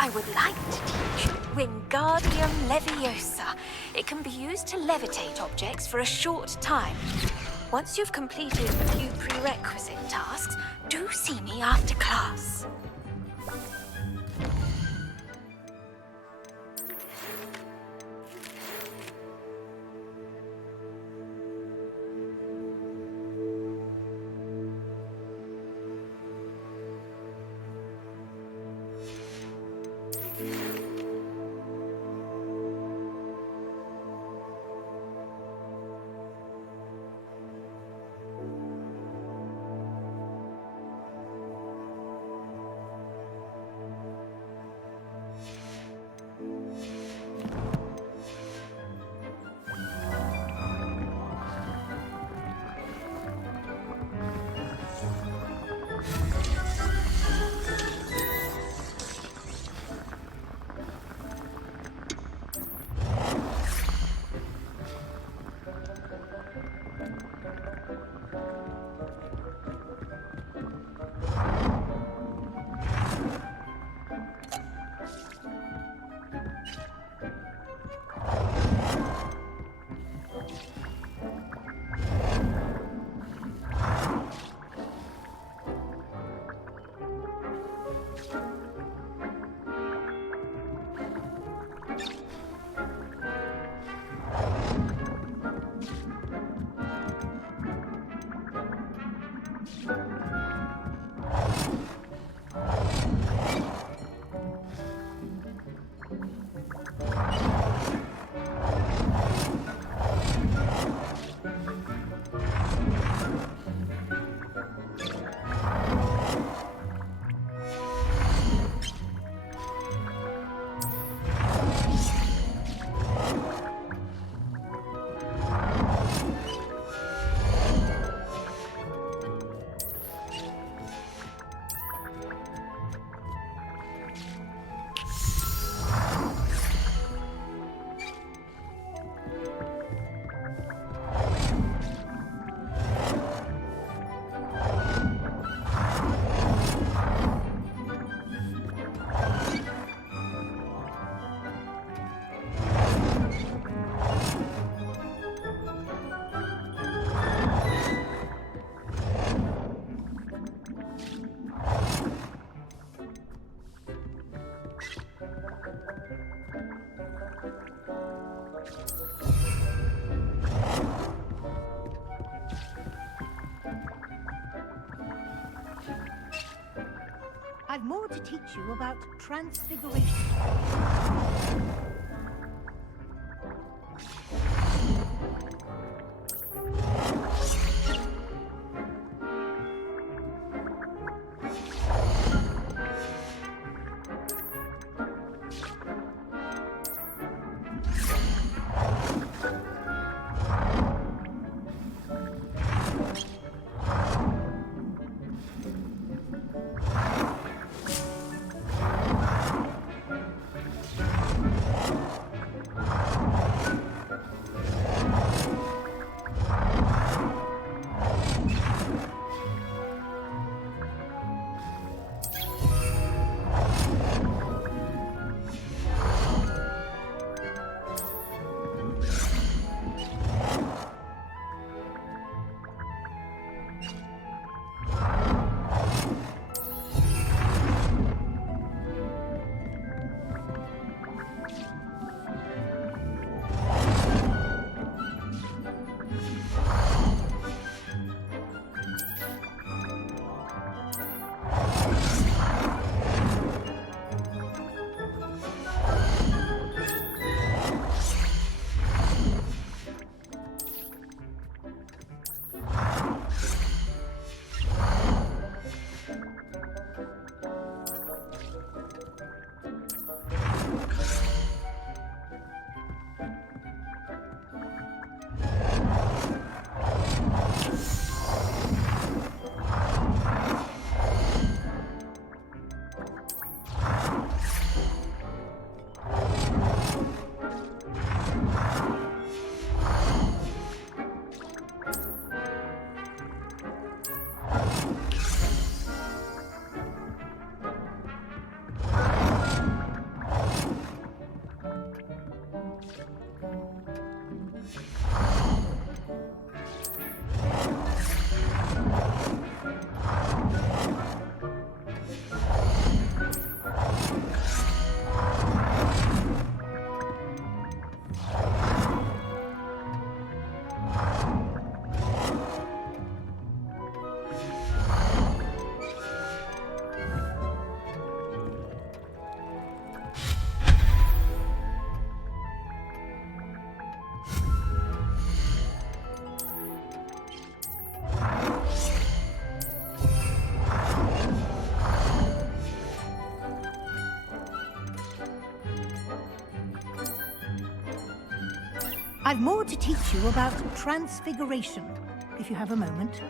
I would like to teach Wingardium Leviosa. It can be used to levitate objects for a short time. Once you've completed a few prerequisite tasks, do see me after class. I've more to teach you about transfiguration. I've more to teach you about transfiguration, if you have a moment.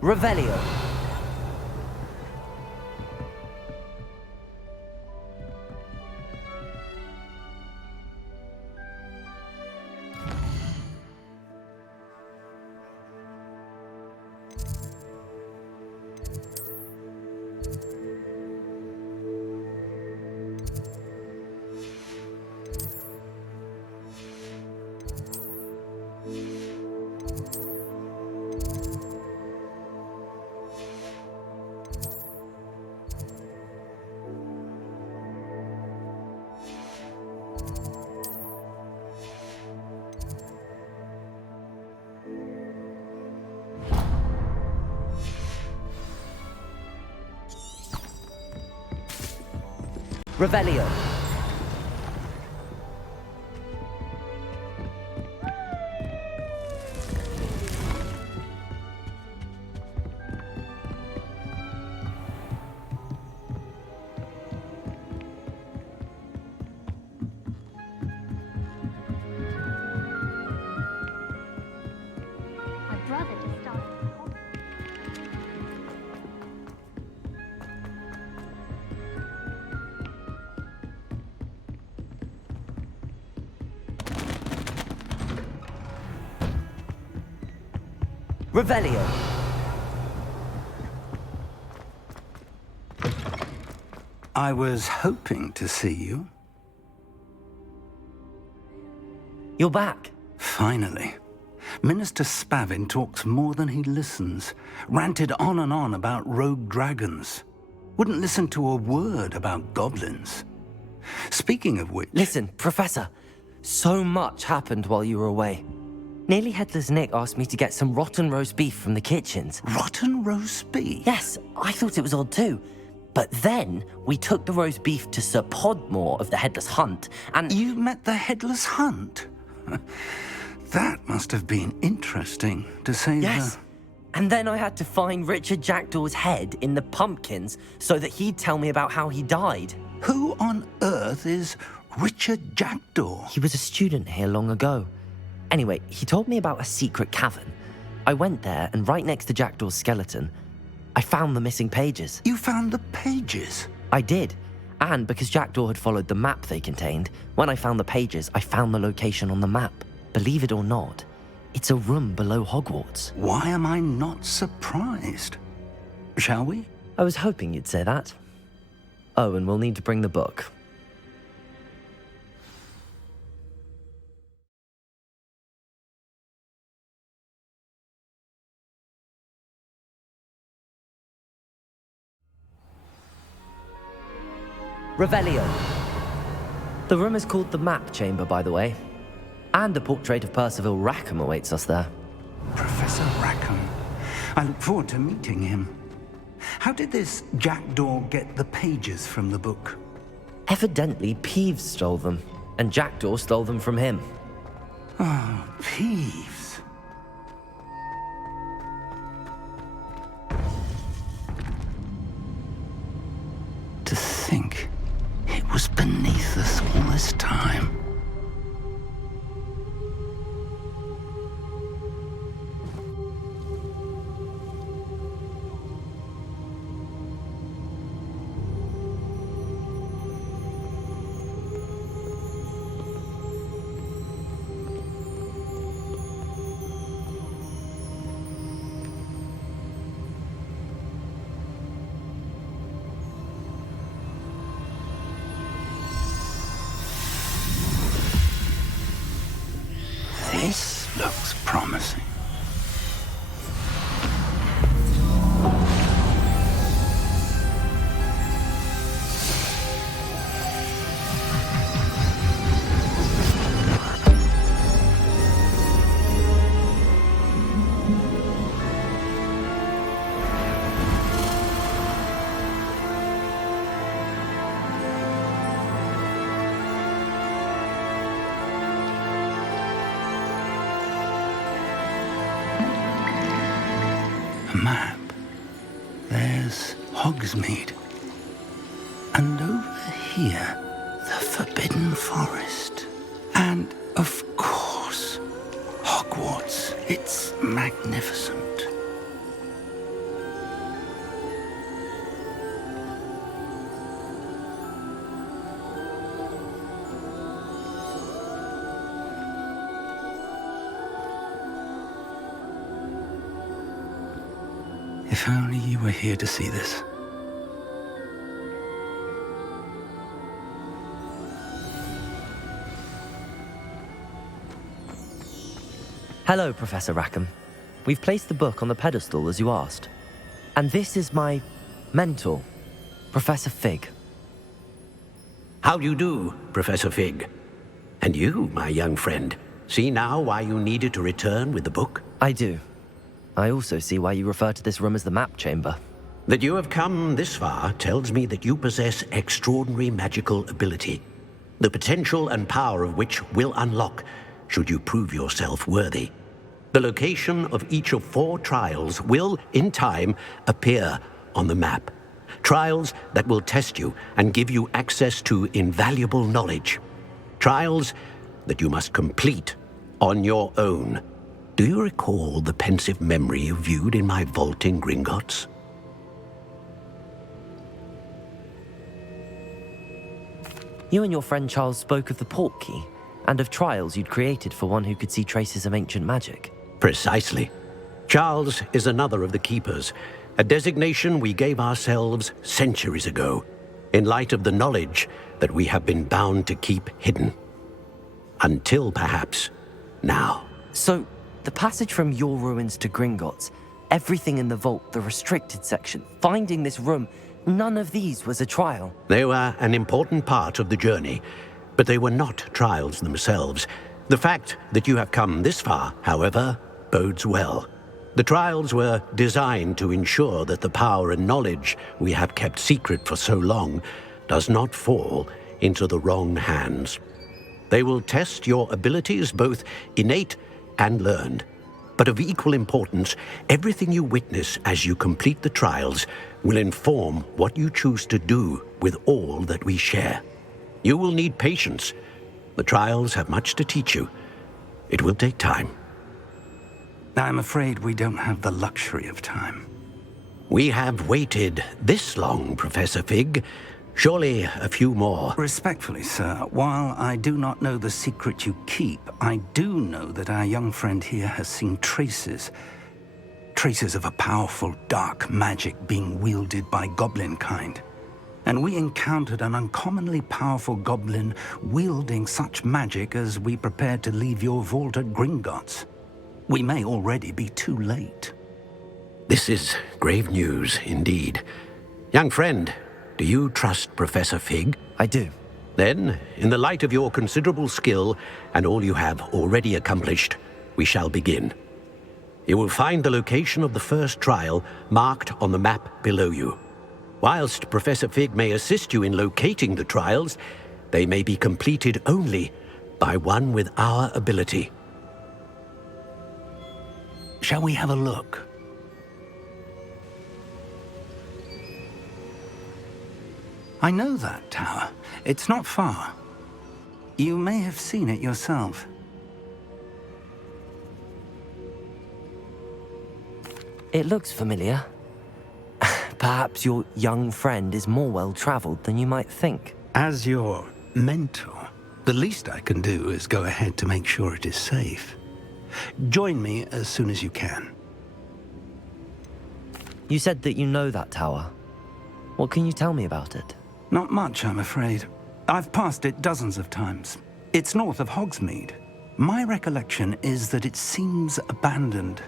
Revelio. Revelio. My brother just started. Revelio. I was hoping to see you. You're back. Finally. Minister Spavin talks more than he listens. Ranted on and on about rogue dragons. Wouldn't listen to a word about goblins. Speaking of which... Listen, Professor. So much happened while you were away. Nearly Headless Nick asked me to get some rotten roast beef from the kitchens. Rotten roast beef? Yes, I thought it was odd too. But then we took the roast beef to Sir Podmore of the Headless Hunt, and... You met the Headless Hunt? That must have been interesting, to say Yes, And then I had to find Richard Jackdaw's head in the pumpkins so that he'd tell me about how he died. Who on earth is Richard Jackdaw? He was a student here long ago. Anyway, he told me about a secret cavern. I went there, and right next to Jackdaw's skeleton, I found the missing pages. You found the pages? I did. And because Jackdaw had followed the map they contained, when I found the pages, I found the location on the map. Believe it or not, it's a room below Hogwarts. Why am I not surprised? Shall we? I was hoping you'd say that. Oh, and we'll need to bring the book. Revelio. The room is called the Map Chamber, by the way. And a portrait of Percival Rackham awaits us there. Professor Rackham. I look forward to meeting him. How did this Jackdaw get the pages from the book? Evidently, Peeves stole them, and Jackdaw stole them from him. Oh, Peeves. To think it was beneath us all this time. This looks promising. Map. There's Hogsmeade. And over here, the Forbidden Forest. And, of course, Hogwarts. It's magnificent. If only you were here to see this. Hello, Professor Rackham. We've placed the book on the pedestal as you asked. And this is my mentor, Professor Fig. How do you do, Professor Fig? And you, my young friend, see now why you needed to return with the book? I do. I also see why you refer to this room as the Map Chamber. That you have come this far tells me that you possess extraordinary magical ability, the potential and power of which will unlock should you prove yourself worthy. The location of each of 4 trials will, in time, appear on the map. Trials that will test you and give you access to invaluable knowledge. Trials that you must complete on your own. Do you recall the pensive memory you viewed in my vault in Gringotts? You and your friend Charles spoke of the Portkey, and of trials you'd created for one who could see traces of ancient magic. Precisely. Charles is another of the Keepers, a designation we gave ourselves centuries ago, in light of the knowledge that we have been bound to keep hidden. Until perhaps now. So, the passage from your ruins to Gringotts, everything in the vault, the restricted section, finding this room, none of these was a trial. They were an important part of the journey, but they were not trials themselves. The fact that you have come this far, however, bodes well. The trials were designed to ensure that the power and knowledge we have kept secret for so long does not fall into the wrong hands. They will test your abilities, both innate and learned. But of equal importance, everything you witness as you complete the trials will inform what you choose to do with all that we share. You will need patience. The trials have much to teach you. It will take time. I'm afraid we don't have the luxury of time. We have waited this long, Professor Fig. Surely a few more. Respectfully, sir, while I do not know the secret you keep, I do know that our young friend here has seen traces of a powerful dark magic being wielded by goblin kind. And we encountered an uncommonly powerful goblin wielding such magic as we prepared to leave your vault at Gringotts. We may already be too late. This is grave news indeed. Young friend, do you trust Professor Fig? I do. Then, in the light of your considerable skill and all you have already accomplished, we shall begin. You will find the location of the first trial marked on the map below you. Whilst Professor Fig may assist you in locating the trials, they may be completed only by one with our ability. Shall we have a look? I know that tower. It's not far. You may have seen it yourself. It looks familiar. Perhaps your young friend is more well-traveled than you might think. As your mentor, the least I can do is go ahead to make sure it is safe. Join me as soon as you can. You said that you know that tower. What can you tell me about it? Not much, I'm afraid. I've passed it dozens of times. It's north of Hogsmeade. My recollection is that it seems abandoned.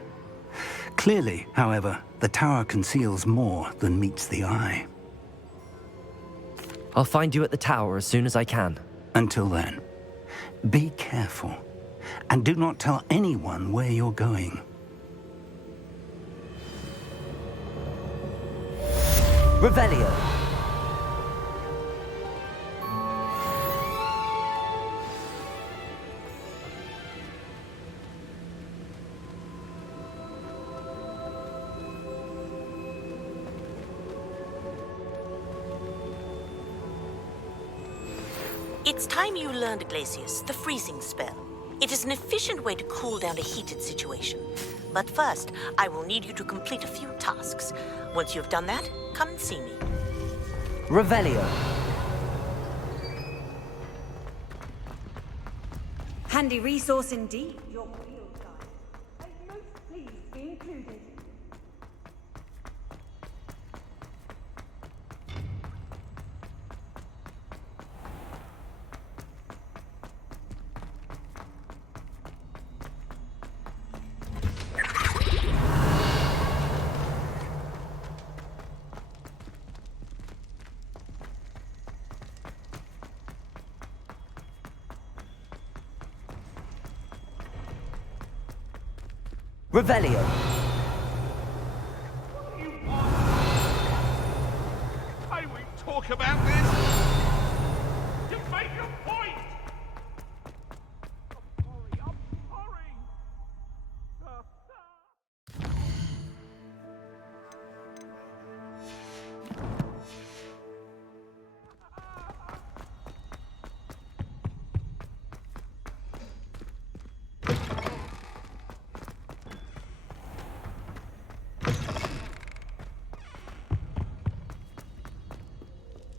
Clearly, however, the tower conceals more than meets the eye. I'll find you at the tower as soon as I can. Until then, be careful, and do not tell anyone where you're going. Revelio! It's time you learned, Glacius, the freezing spell. It is an efficient way to cool down a heated situation. But first, I will need you to complete a few tasks. Once you've done that, come and see me. Revelio! Handy resource indeed, your field guide. I'm most pleased to be included. Revelio! I won't talk about this! Just make your point! I'm sorry!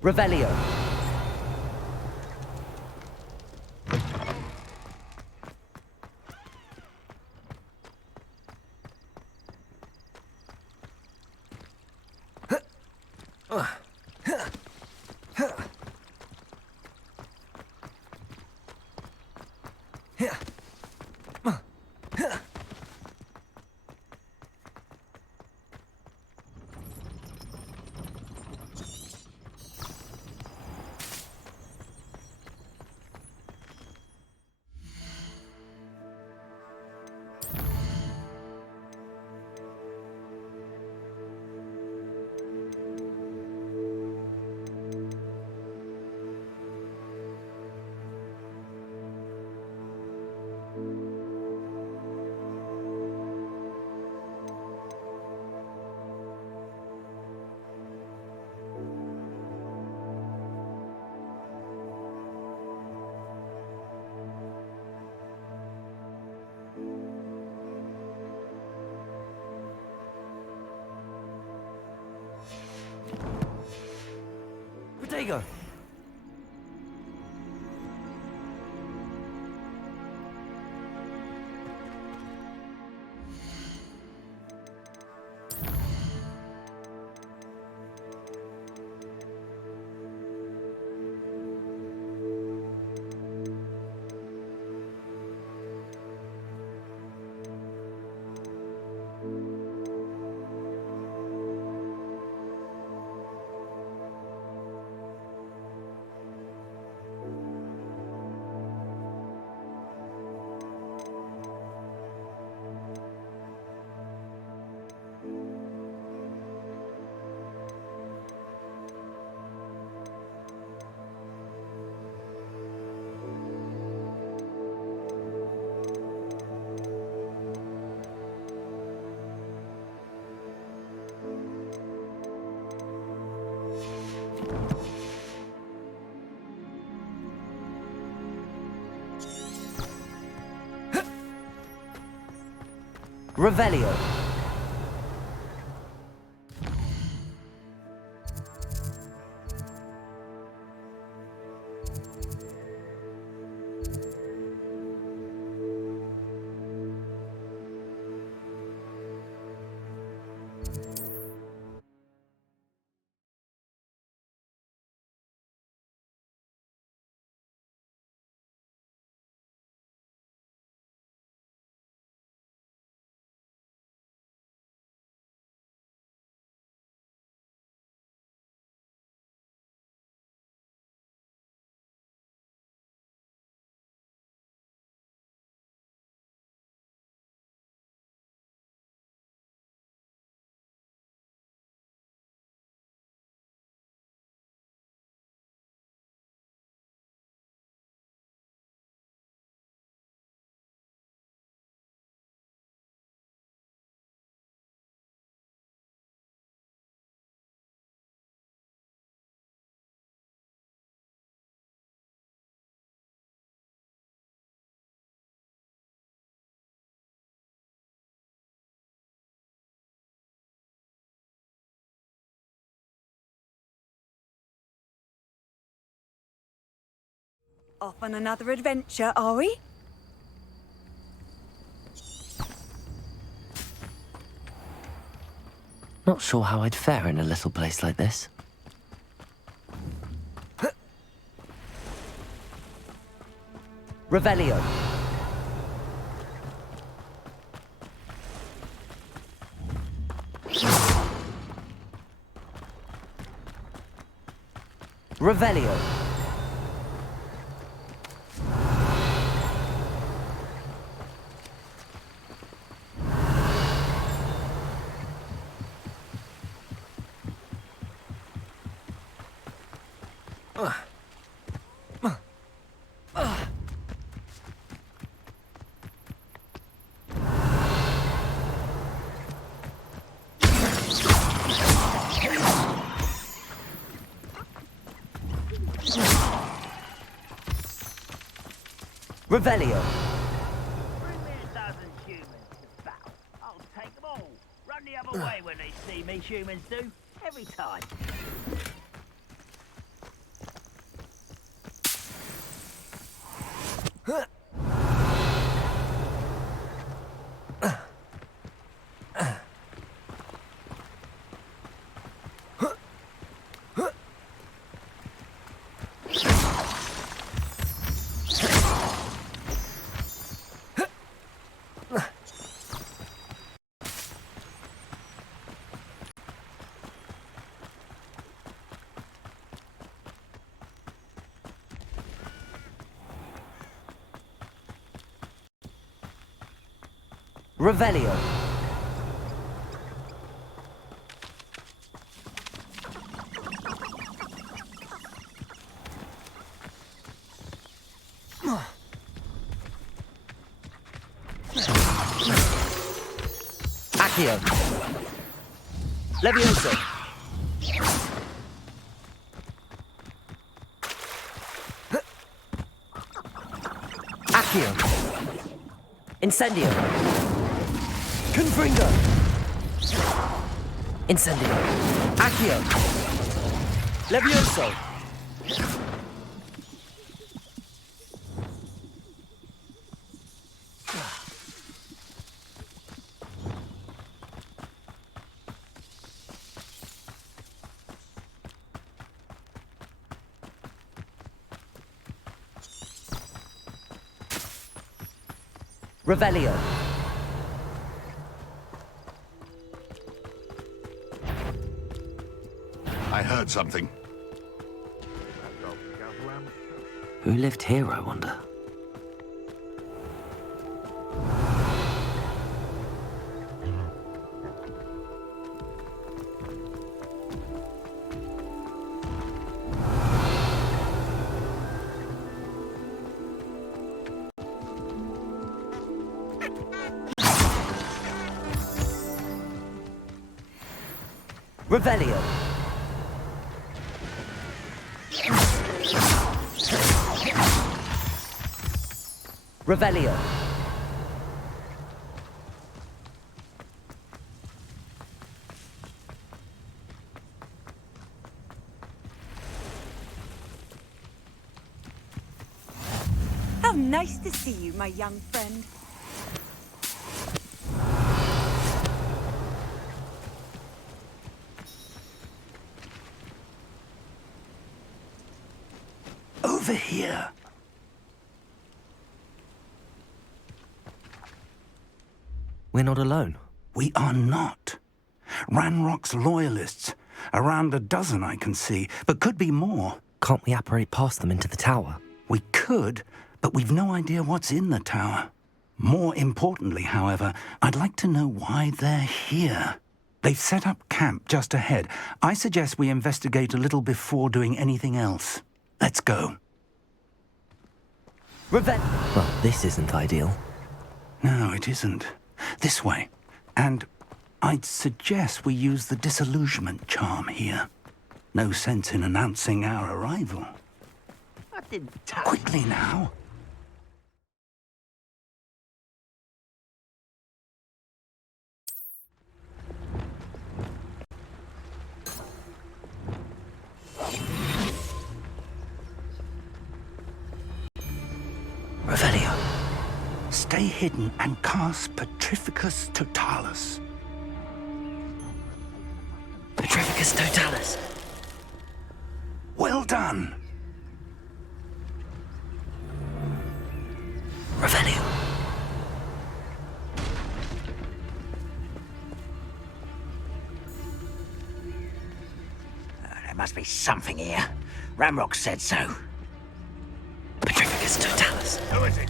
Revelio! you go. Revelio. Off on another adventure, are we? Not sure how I'd fare in a little place like this. Revelio. Revelio. Revelio. Bring me a dozen humans to battle. I'll take them all. Run the other way when they see me, humans do. Every time. Revelio. Accio. Levioso. Accio. Incendio. Confringo. Incendio. Accio. Levioso. Revelio. I heard something. Who lived here, I wonder? Revelio. Revelio. How nice to see you, my young friend. Over here. We're not alone. We are not. Ranrock's loyalists. Around a dozen I can see, but could be more. Can't we apparate past them into the tower? We could, but we've no idea what's in the tower. More importantly, however, I'd like to know why they're here. They've set up camp just ahead. I suggest we investigate a little before doing anything else. Let's go. Well, this isn't ideal. No, it isn't. This way. And I'd suggest we use the disillusionment charm here. No sense in announcing our arrival. I didn't touch Quickly now. Revelio. Stay hidden and cast Petrificus Totalis. Petrificus Totalis. Well done. Revelio. There must be something here. Ramrock said so. Petrificus Totalis. Who is it?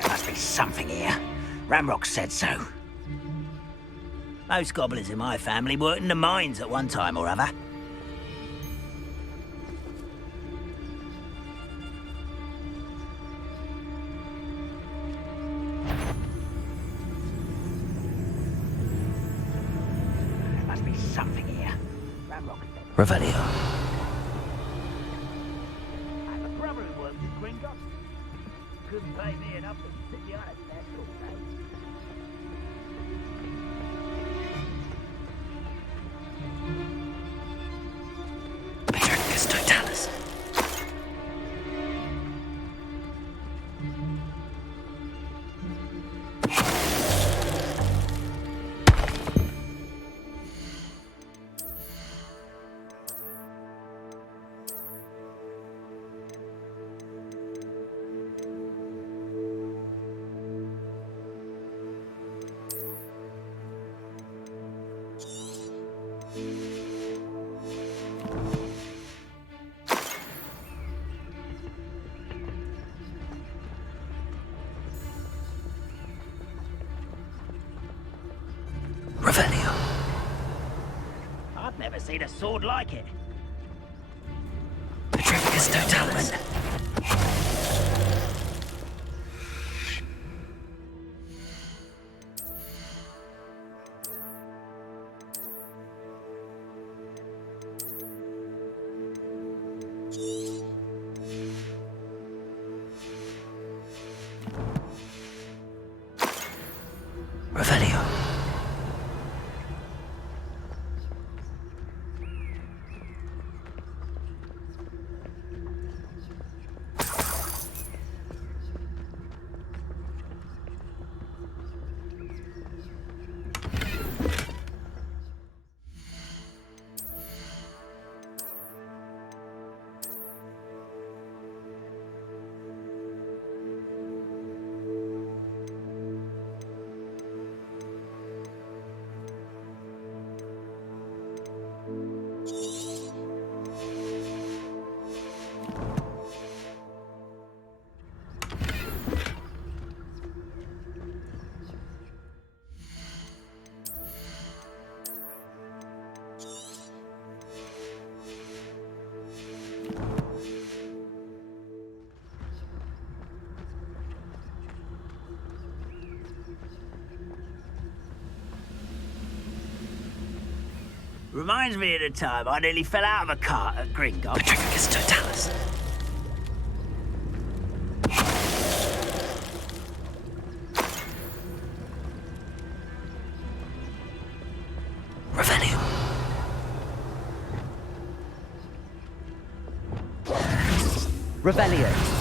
There must be something here. Ramrock said so. Most goblins in my family worked in the mines at one time or other. There must be something here. Ramrock said so. Revelio. I have a brother who worked in Gringotts. Couldn't pay me enough to sit behind a desk all day. Petrificus Totalis. Revelio. I've never seen a sword like it. Petrificus Totalis. Revelio. Reminds me of the time I nearly fell out of a cart at Gringotts. Petrificus totalis. Revelio. Revelio.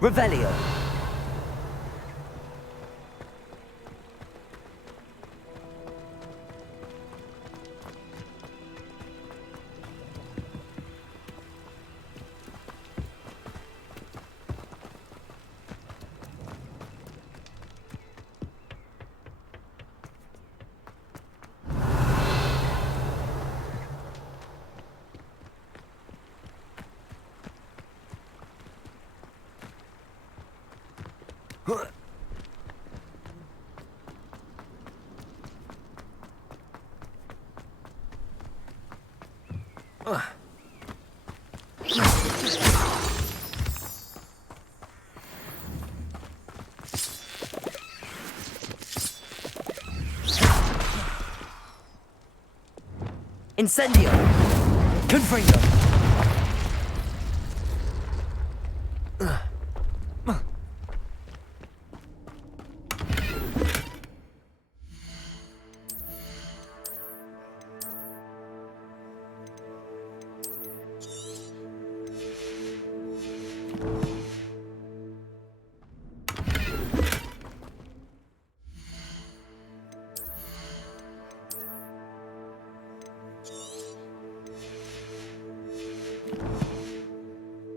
Revelio. Incendio. Confringo.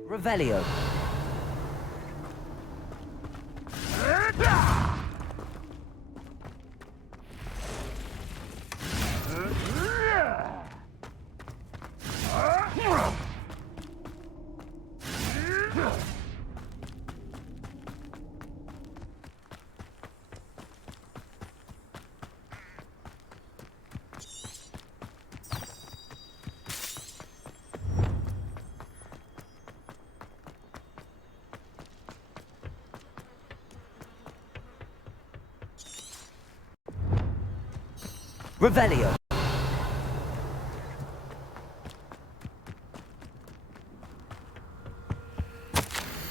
Revelio. Revelio.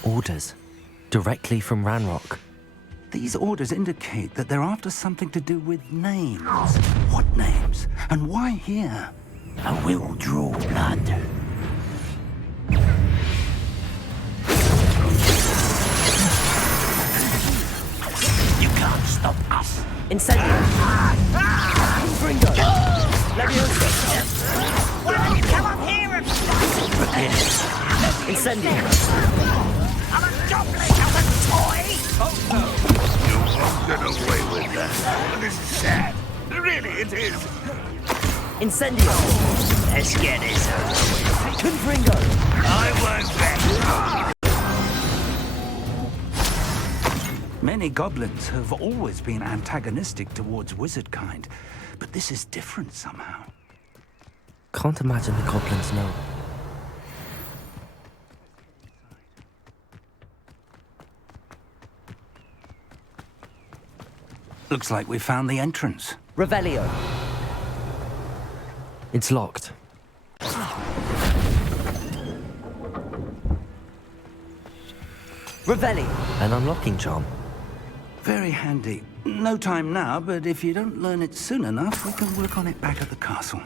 Orders. Directly from Ranrock. These orders indicate that they're after something to do with names. What names? And why here? I will draw blood. You can't stop us. Incendio. Gringo. Leviosa. Why don't you come up here and Incendio. I'm a goblin, not a toy! Oh no! Get away with that. This is sad. Really, it is. Incendio! Let's get this over with. Confringo! I won't bet. Many goblins have always been antagonistic towards wizard kind, but this is different somehow. Can't imagine the goblins know. Looks like we found the entrance. Revelio. It's locked. Revelli. An unlocking charm. Very handy. No time now, but if you don't learn it soon enough, we can work on it back at the castle.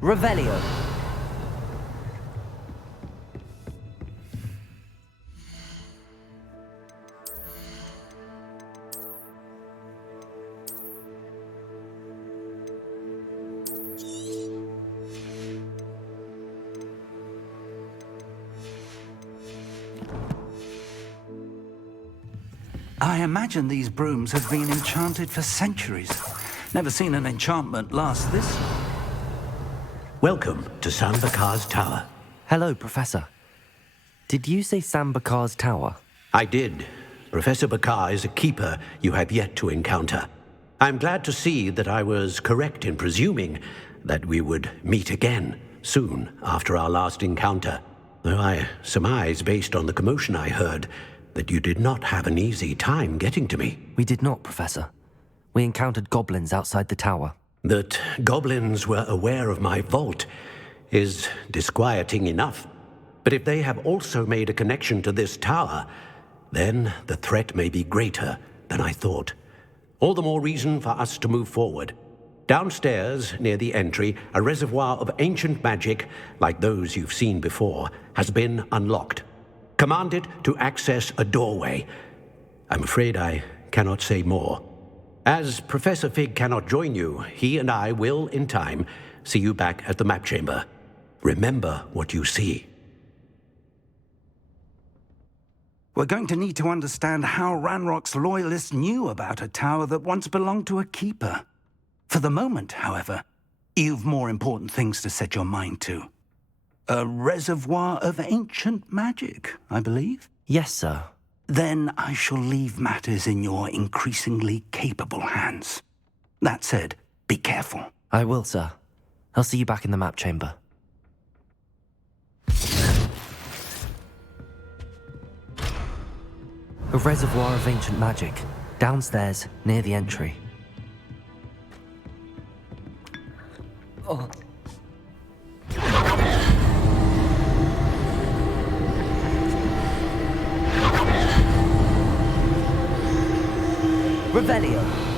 Revelio. I imagine these brooms have been enchanted for centuries. Never seen an enchantment last this long. Welcome to Sambakar's Tower. Hello, Professor. Did you say Sambakar's Tower? I did. Professor Bakar is a keeper you have yet to encounter. I'm glad to see that I was correct in presuming that we would meet again soon after our last encounter, though I surmise, based on the commotion I heard, that you did not have an easy time getting to me. We did not, Professor. We encountered goblins outside the tower. That goblins were aware of my vault is disquieting enough. But if they have also made a connection to this tower, then the threat may be greater than I thought. All the more reason for us to move forward. Downstairs, near the entry, a reservoir of ancient magic, like those you've seen before, has been unlocked. Command it to access a doorway. I'm afraid I cannot say more. As Professor Fig cannot join you, he and I will, in time, see you back at the map chamber. Remember what you see. We're going to need to understand how Ranrock's loyalists knew about a tower that once belonged to a keeper. For the moment, however, you've more important things to set your mind to. A reservoir of ancient magic, I believe? Yes, sir. Then I shall leave matters in your increasingly capable hands. That said, be careful. I will, sir. I'll see you back in the map chamber. A reservoir of ancient magic, downstairs, near the entry. Oh. Revelio.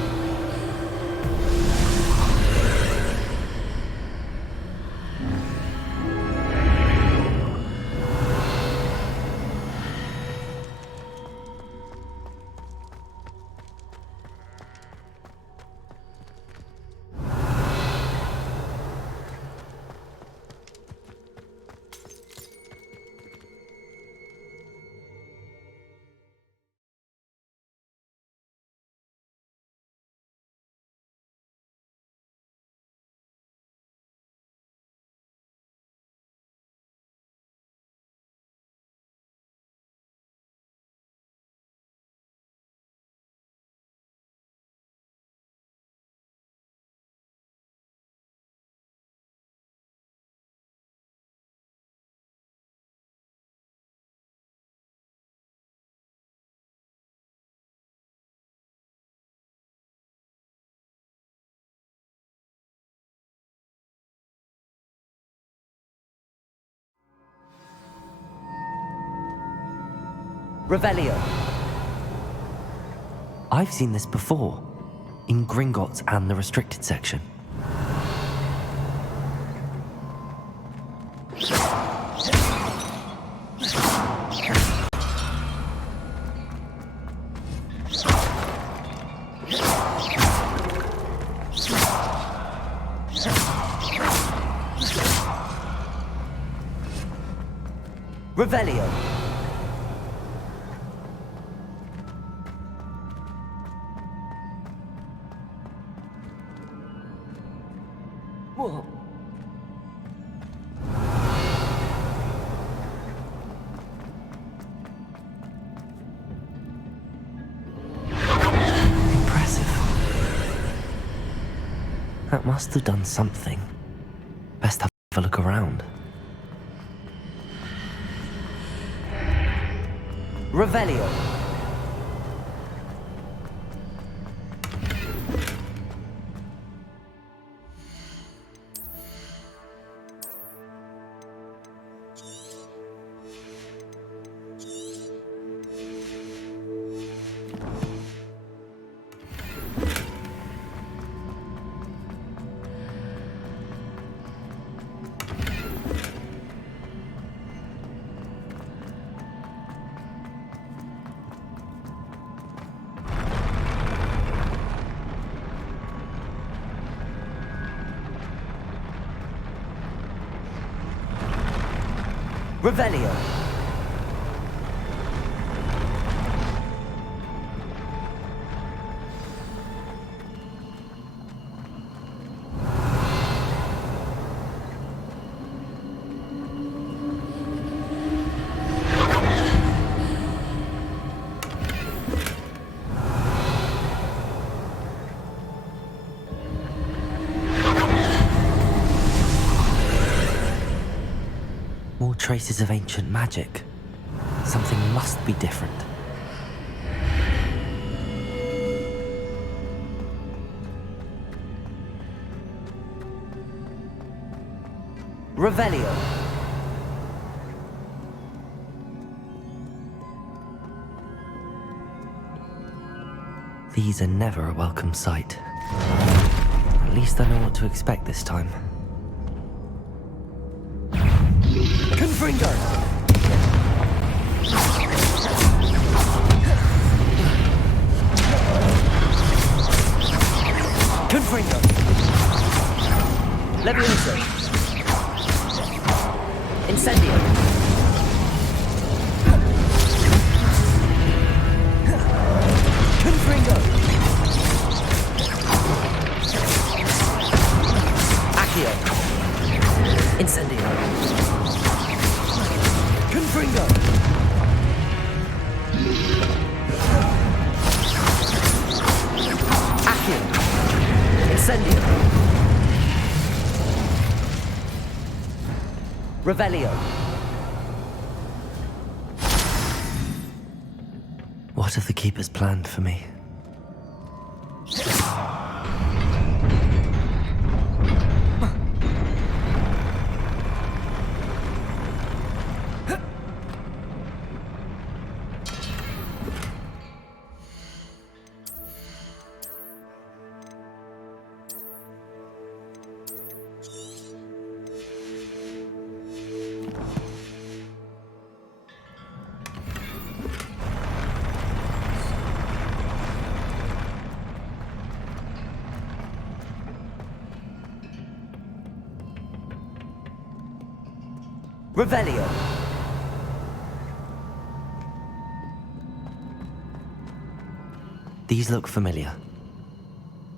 Revelio. I've seen this before, in Gringotts and the restricted section. Revelio. Whoa. Impressive. That must have done something. Best have a look around. Revelio. Revelio. More traces of ancient magic. Something must be different. Revelio. These are never a welcome sight. At least I know what to expect this time. Confringo! Confringo! Levioso! Incendio! Confringo! Accio! Incendio! Confringo! Accio! Incendio! Revelio! What have the Keepers planned for me? Revelio. These look familiar.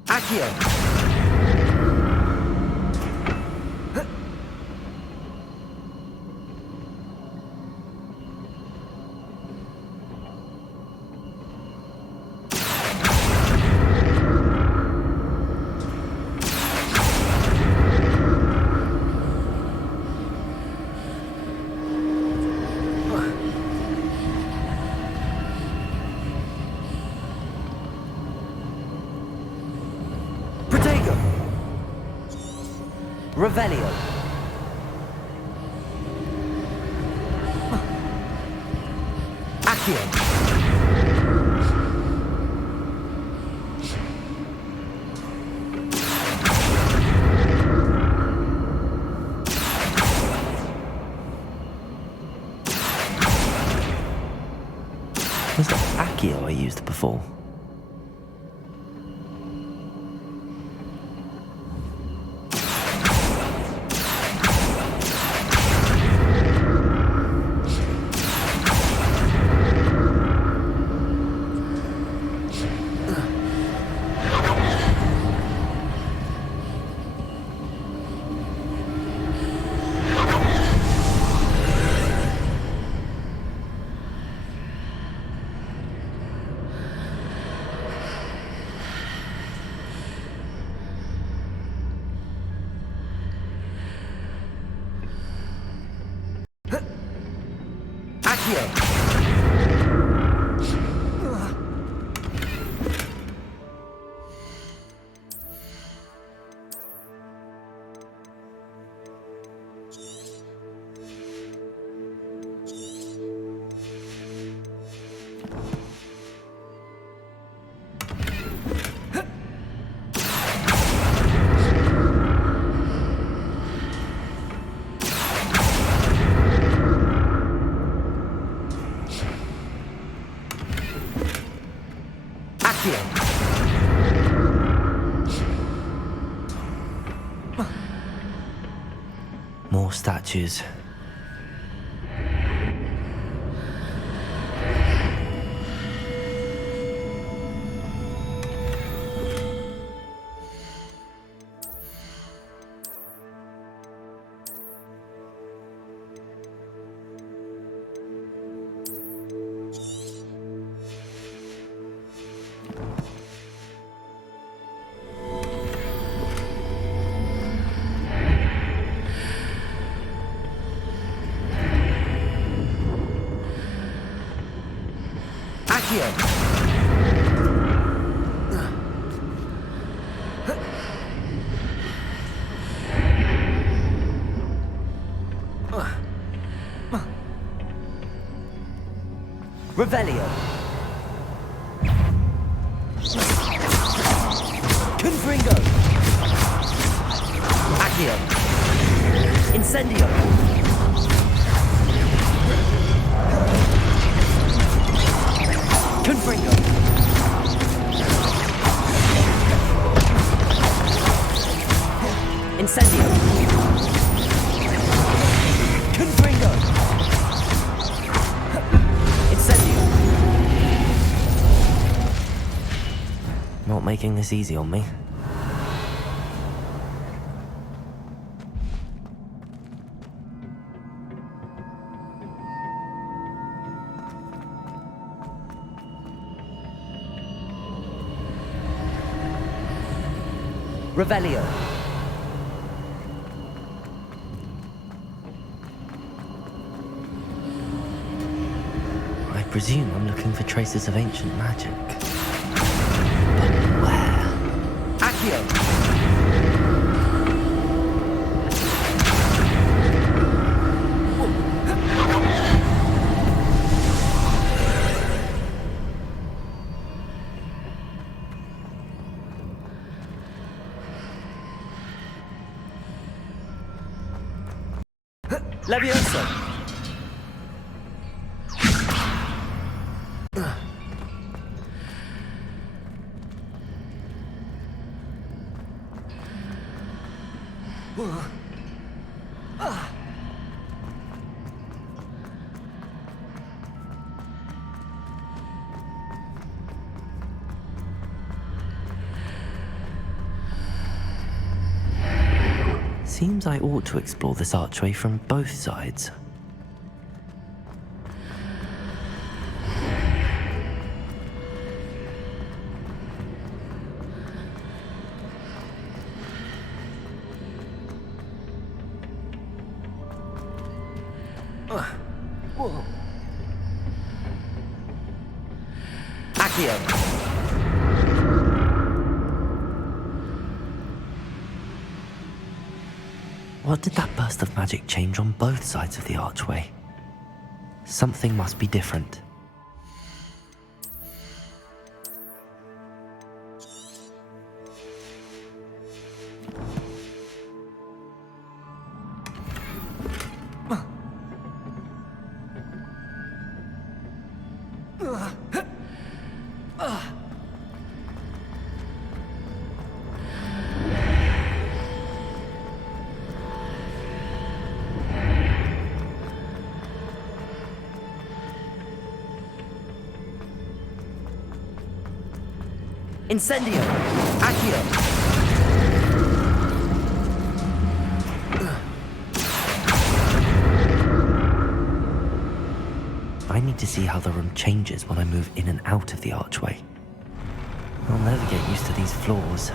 Accio. Revelio. Accio. Was that Accio I used before? More statues. Revelio. Confringo. Accio. Incendio. Confringo. Incendio. Confringo. Incendio. Not making this easy on me. Revelio. I presume I'm looking for traces of ancient magic. But where? Accio! Leviosa! Seems I ought to explore this archway from both sides. Accio! What did that burst of magic change on both sides of the archway? Something must be different. Incendio! Accio! I need to see how the room changes when I move in and out of the archway. I'll never get used to these floors.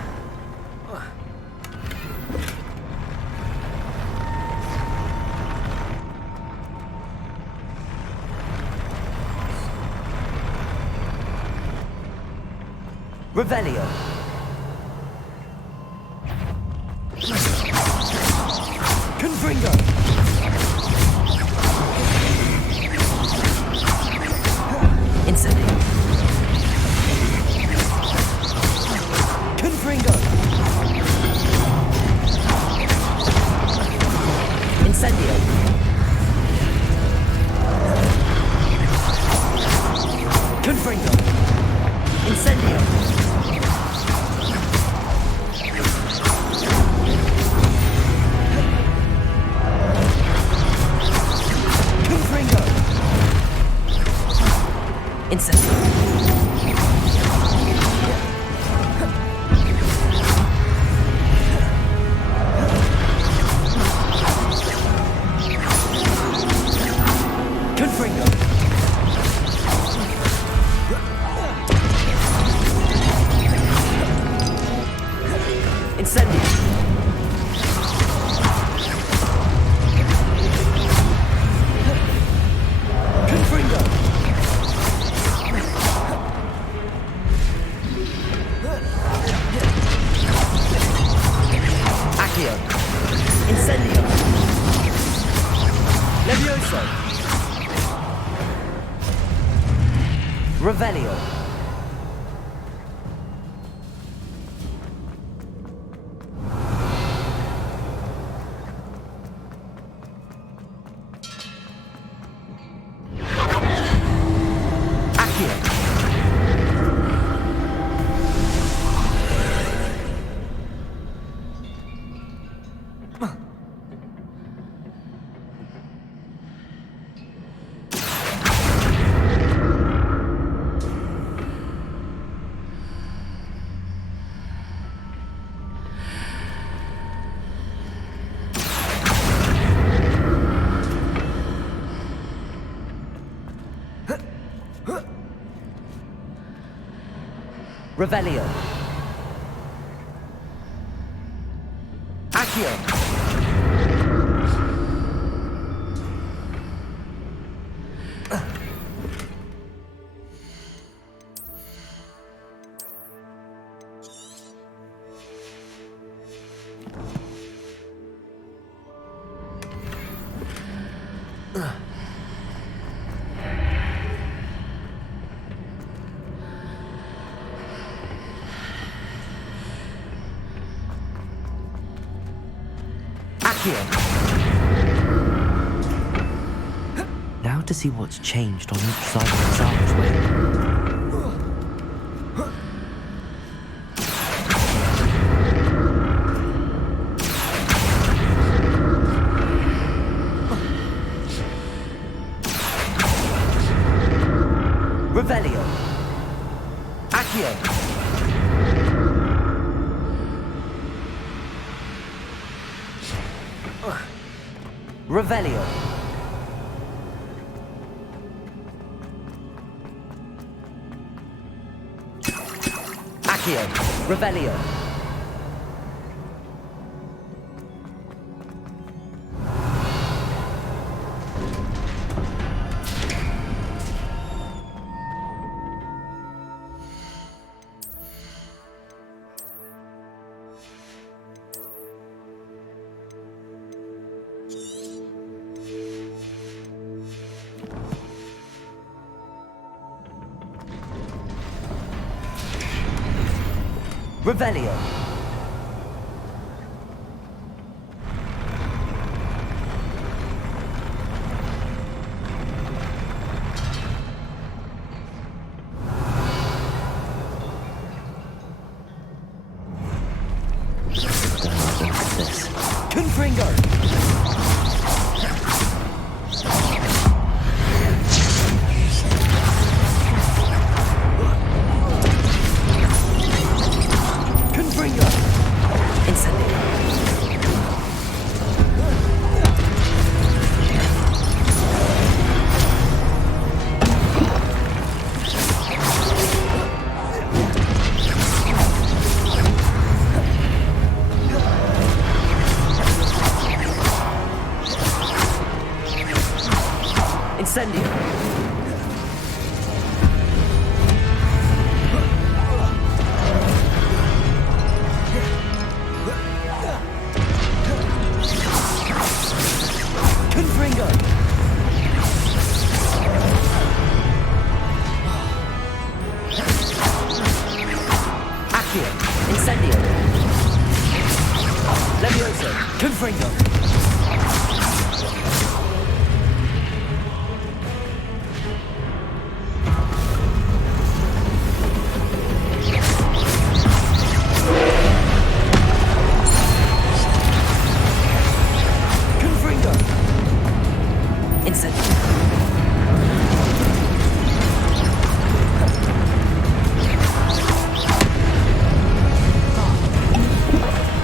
Revelio. Confringo. Incendio. Confringo. Incendio. Confringo. Incendio. Incendio. Confringo. Incendio. Confringo. Incendio. Levioso. Revelio. Accio. Revelio. Accio. Now to see what's changed on each side of this archway. Revelio. Accio. Revelio. Accio. Revelio. Revelio. Confringo. Accio. Incendio. Levioso. Confringo. Confringo. Incendio.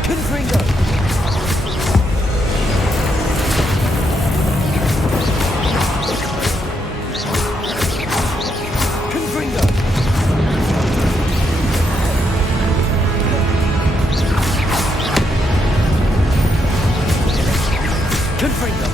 Confringo. Confringo. Confringo.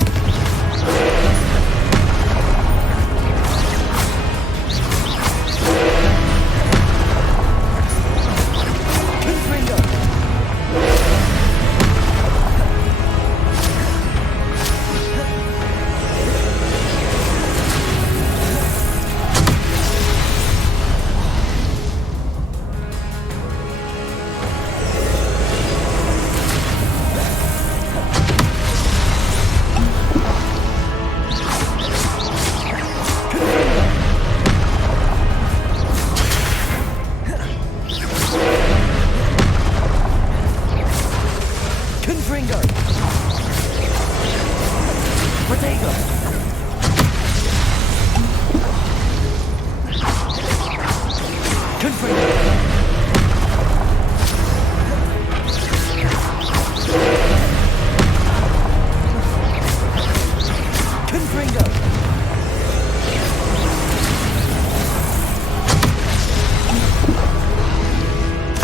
Confringo. Confringo. Redragon. Confringo. Confringo.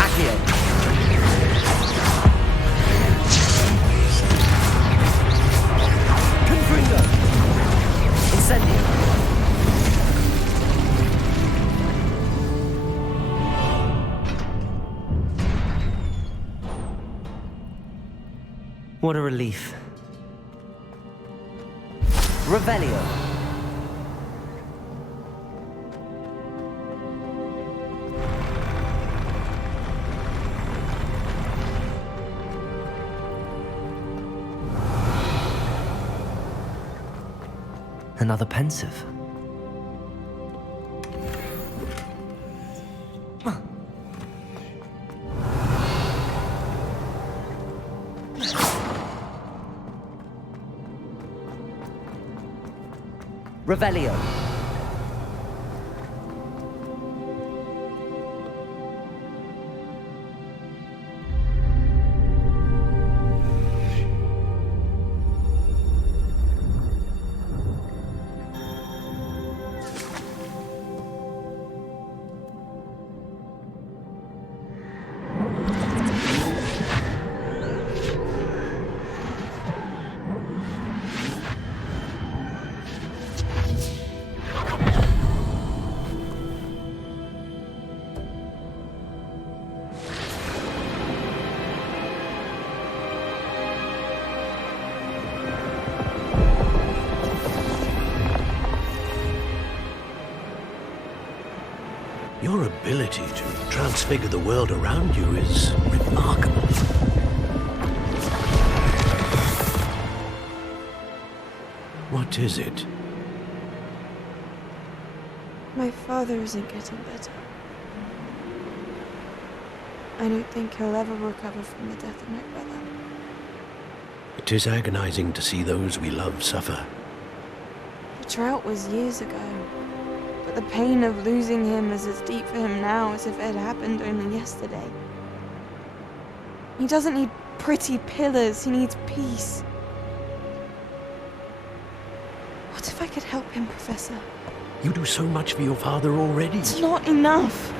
Accio. Confringo. Incendio. What a relief. Revelio. Another pensive. Revelio. Your ability to transfigure the world around you is remarkable. What is it? My father isn't getting better. I don't think he'll ever recover from the death of my brother. It is agonizing to see those we love suffer. The drought was years ago, but the pain of losing him is as deep for him now as if it had happened only yesterday. He doesn't need pretty pillars, he needs peace. What if I could help him, Professor? You do so much for your father already. It's not enough.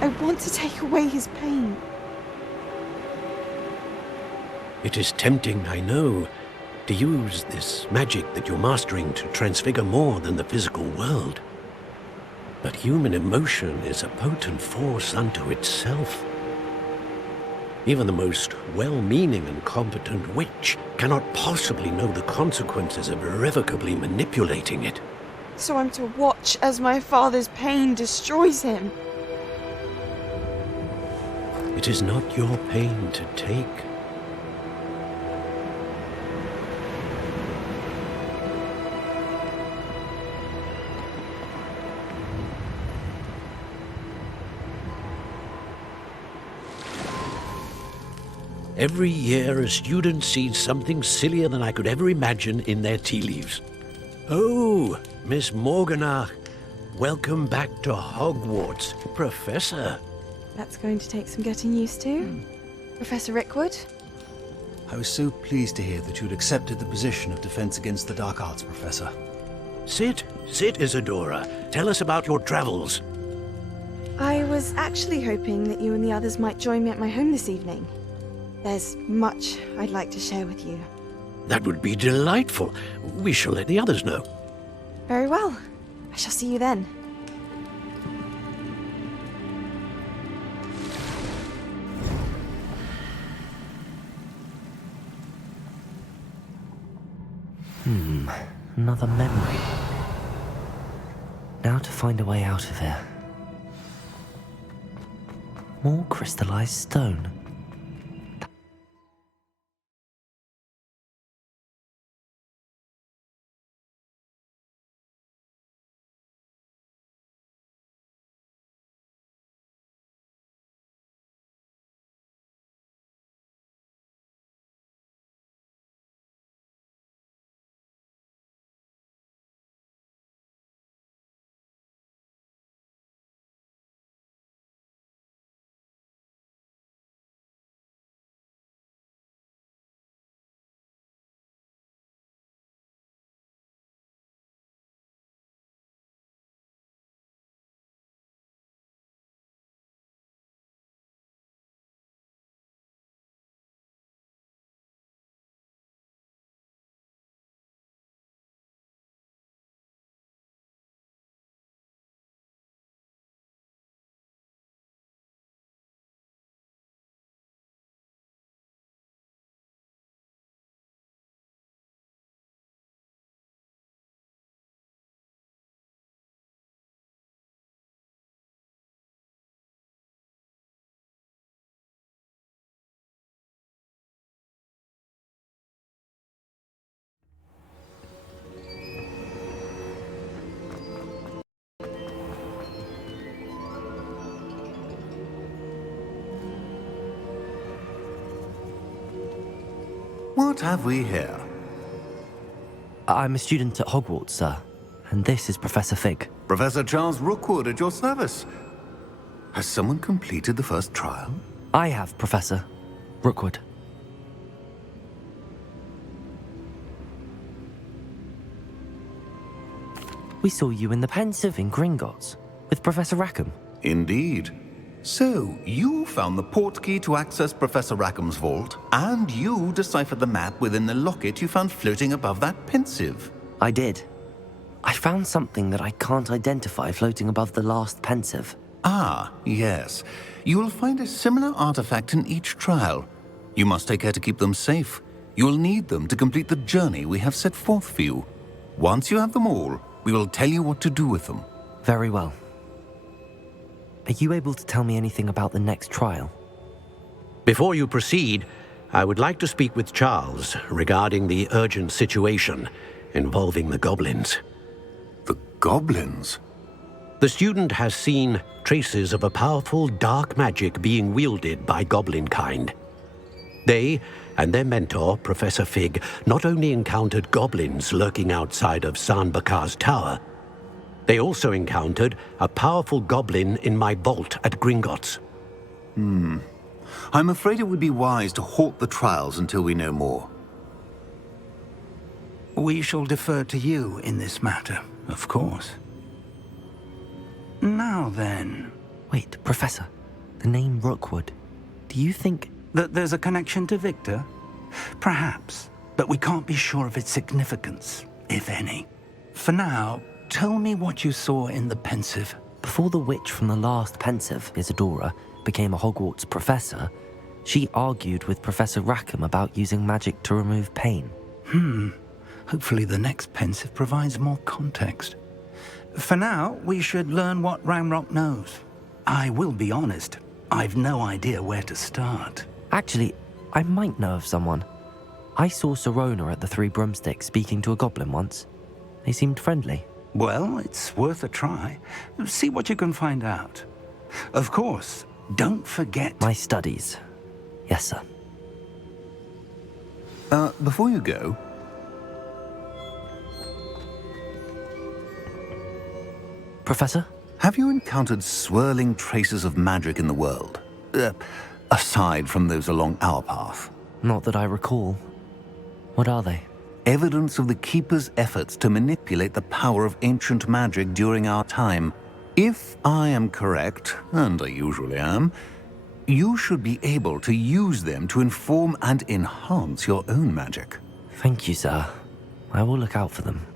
I want to take away his pain. It is tempting, I know, to use this magic that you're mastering to transfigure more than the physical world. But human emotion is a potent force unto itself. Even the most well-meaning and competent witch cannot possibly know the consequences of irrevocably manipulating it. So I'm to watch as my father's pain destroys him. It is not your pain to take. Every year, a student sees something sillier than I could ever imagine in their tea leaves. Oh, Miss Morganach, welcome back to Hogwarts, Professor. That's going to take some getting used to. Professor Rickwood? I was so pleased to hear that you'd accepted the position of Defense Against the Dark Arts, Professor. Sit, Isadora. Tell us about your travels. I was actually hoping that you and the others might join me at my home this evening. There's much I'd like to share with you. That would be delightful. We shall let the others know. Very well. I shall see you then. Another memory. Now to find a way out of here. More crystallized stone. What have we here? I'm a student at Hogwarts, sir. And this is Professor Fig. Professor Charles Rookwood at your service. Has someone completed the first trial? I have, Professor Rookwood. We saw you in the Pensive in Gringotts with Professor Rackham. Indeed. So, you found the portkey to access Professor Rackham's vault, and you deciphered the map within the locket you found floating above that Pensive. I did. I found something that I can't identify floating above the last Pensive. Ah, yes. You will find a similar artifact in each trial. You must take care to keep them safe. You will need them to complete the journey we have set forth for you. Once you have them all, we will tell you what to do with them. Very well. Are you able to tell me anything about the next trial? Before you proceed, I would like to speak with Charles regarding the urgent situation involving the goblins. The goblins? The student has seen traces of a powerful dark magic being wielded by goblin kind. They and their mentor, Professor Fig, not only encountered goblins lurking outside of Sanbakar's tower, they also encountered a powerful goblin in my vault at Gringotts. I'm afraid it would be wise to halt the trials until we know more. We shall defer to you in this matter, of course. Now then... Wait, Professor. The name Rookwood. Do you think... that there's a connection to Victor? Perhaps, but we can't be sure of its significance, if any. For now, tell me what you saw in the Pensive. Before the witch from the last Pensive, Isadora, became a Hogwarts professor, she argued with Professor Rackham about using magic to remove pain. Hopefully the next Pensive provides more context. For now, we should learn what Ramrock knows. I will be honest, I've no idea where to start. Actually, I might know of someone. I saw Sirona at the Three Broomsticks speaking to a goblin once. They seemed friendly. Well, it's worth a try. See what you can find out. Of course, don't forget... My studies. Yes, sir. Before you go... Professor? Have you encountered swirling traces of magic in the world? Aside from those along our path? Not that I recall. What are they? Evidence of the Keeper's efforts to manipulate the power of ancient magic during our time. If I am correct, and I usually am, you should be able to use them to inform and enhance your own magic. Thank you, sir. I will look out for them.